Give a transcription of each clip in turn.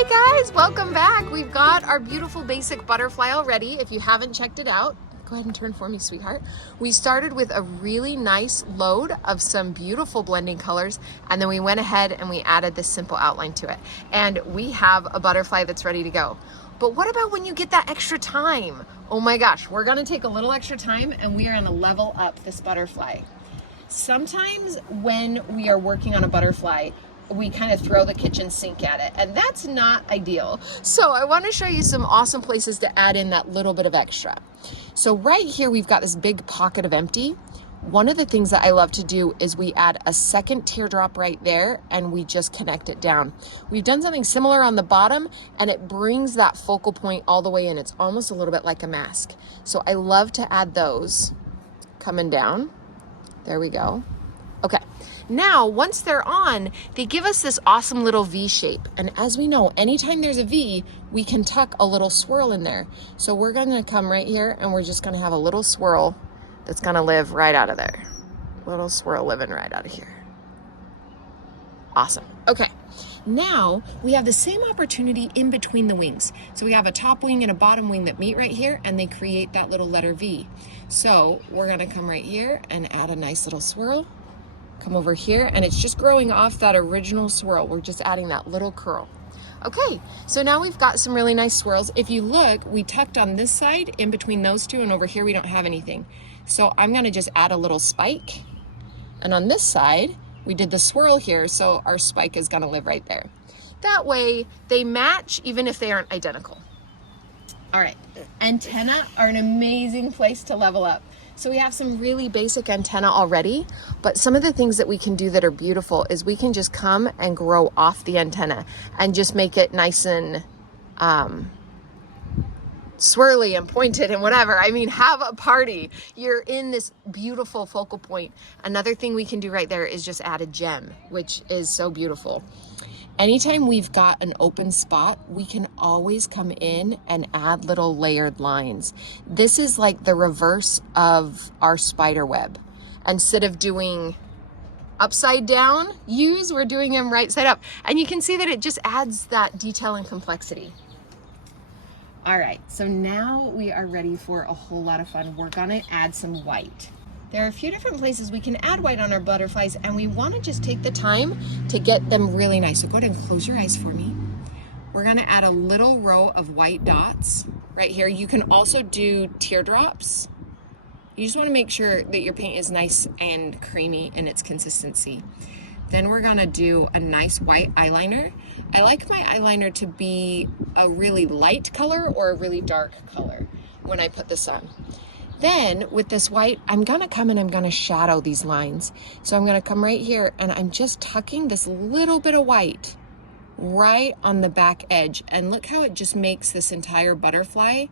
Hey guys, welcome back. We've got our beautiful basic butterfly already. If you haven't checked it out, go ahead and turn for me, sweetheart. We started with a really nice load of some beautiful blending colors, and then we went ahead and we added this simple outline to it. And we have a butterfly that's ready to go. But what about when you get that extra time? Oh my gosh, we're gonna take a little extra time and we are gonna level up this butterfly. Sometimes when we are working on a butterfly, we kind of throw the kitchen sink at it, and that's not ideal. So I want to show you some awesome places to add in that little bit of extra. So right here, we've got this big pocket of empty. One of the things that I love to do is we add a second teardrop right there and we just connect it down. We've done something similar on the bottom and it brings that focal point all the way in. It's almost a little bit like a mask. So I love to add those coming down. There we go. Okay, now once they're on, they give us this awesome little V shape. And as we know, anytime there's a V, we can tuck a little swirl in there. So we're gonna come right here and we're just gonna have a little swirl that's gonna live right out of there. Little swirl living right out of here. Awesome, okay. Now we have the same opportunity in between the wings. So we have a top wing and a bottom wing that meet right here and they create that little letter V. So we're gonna come right here and add a nice little swirl. Come over here and it's just growing off that original swirl. We're just adding that little curl. Okay, so now we've got some really nice swirls. If you look, we tucked on this side in between those two and over here we don't have anything. So I'm gonna just add a little spike. And on this side, we did the swirl here, so our spike is gonna live right there. That way they match even if they aren't identical. All right, antennae are an amazing place to level up. So we have some really basic antenna already, but some of the things that we can do that are beautiful is we can just come and grow off the antenna and just make it nice and swirly and pointed and whatever. I mean, have a party. You're in this beautiful focal point. Another thing we can do right there is just add a gem, which is so beautiful. Anytime we've got an open spot, we can always come in and add little layered lines. This is like the reverse of our spider web. Instead of doing upside down U's, we're doing them right side up. And you can see that it just adds that detail and complexity. All right, so now we are ready for a whole lot of fun. We're gonna add some white. There are a few different places we can add white on our butterflies, and we want to just take the time to get them really nice. So go ahead and close your eyes for me. We're going to add a little row of white dots right here. You can also do teardrops. You just want to make sure that your paint is nice and creamy in its consistency. Then we're going to do a nice white eyeliner. I like my eyeliner to be a really light color or a really dark color when I put this on. Then with this white, I'm gonna come and I'm gonna shadow these lines. So I'm gonna come right here and I'm just tucking this little bit of white right on the back edge. And look how it just makes this entire butterfly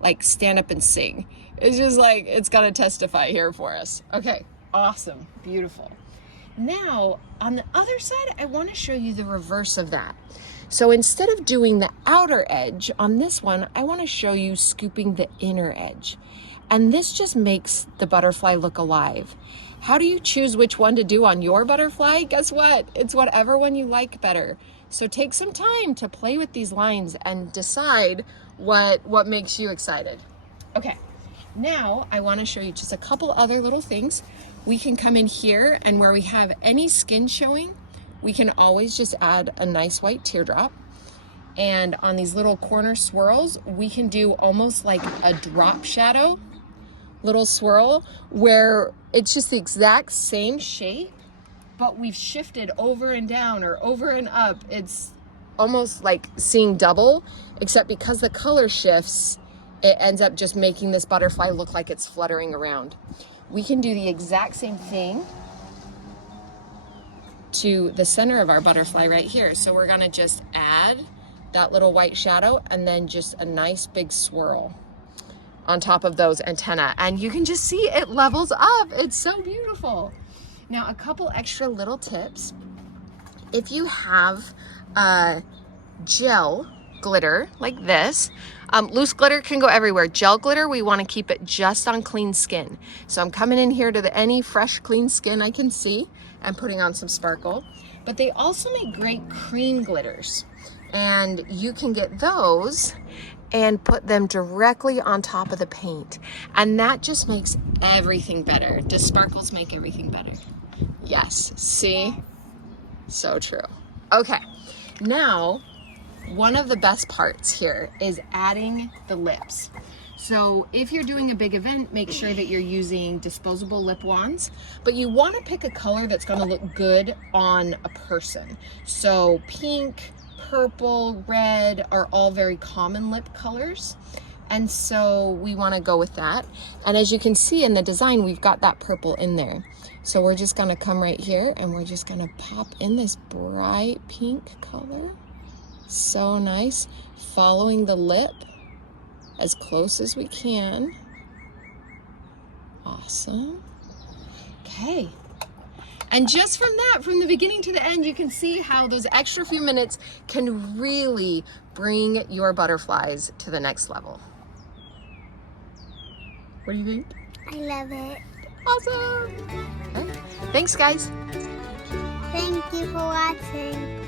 like stand up and sing. It's just like, it's gonna testify here for us. Okay, awesome, beautiful. Now, on the other side, I wanna show you the reverse of that. So instead of doing the outer edge on this one, I wanna show you scooping the inner edge. And this just makes the butterfly look alive. How do you choose which one to do on your butterfly? Guess what? It's whatever one you like better. So take some time to play with these lines and decide what makes you excited. Okay, now I want to show you just a couple other little things. We can come in here and where we have any skin showing, we can always just add a nice white teardrop. And on these little corner swirls, we can do almost like a drop shadow little swirl where it's just the exact same shape, but we've shifted over and down or over and up. It's almost like seeing double, except because the color shifts, it ends up just making this butterfly look like it's fluttering around. We can do the exact same thing to the center of our butterfly right here. So we're gonna just add that little white shadow and then just a nice big swirl on top of those antennae. And you can just see it levels up. It's so beautiful. Now, a couple extra little tips. If you have gel glitter like this, loose glitter can go everywhere. Gel glitter, we want to keep it just on clean skin. So I'm coming in here to any fresh, clean skin I can see and putting on some sparkle. But they also make great cream glitters. And you can get those and put them directly on top of the paint. And that just makes everything better. Does sparkles make everything better? Yes, see? So true. Okay, now one of the best parts here is adding the lips. So if you're doing a big event, make sure that you're using disposable lip wands, but you want to pick a color that's going to look good on a person. So pink, purple, red are all very common lip colors. And so we want to go with that. And as you can see in the design, we've got that purple in there. So we're just going to come right here and we're just going to pop in this bright pink color. So nice. Following the lip as close as we can. Awesome. Okay. And just from that, from the beginning to the end, you can see how those extra few minutes can really bring your butterflies to the next level. What do you think? I love it. Awesome. Okay. Thanks, guys. Thank you for watching.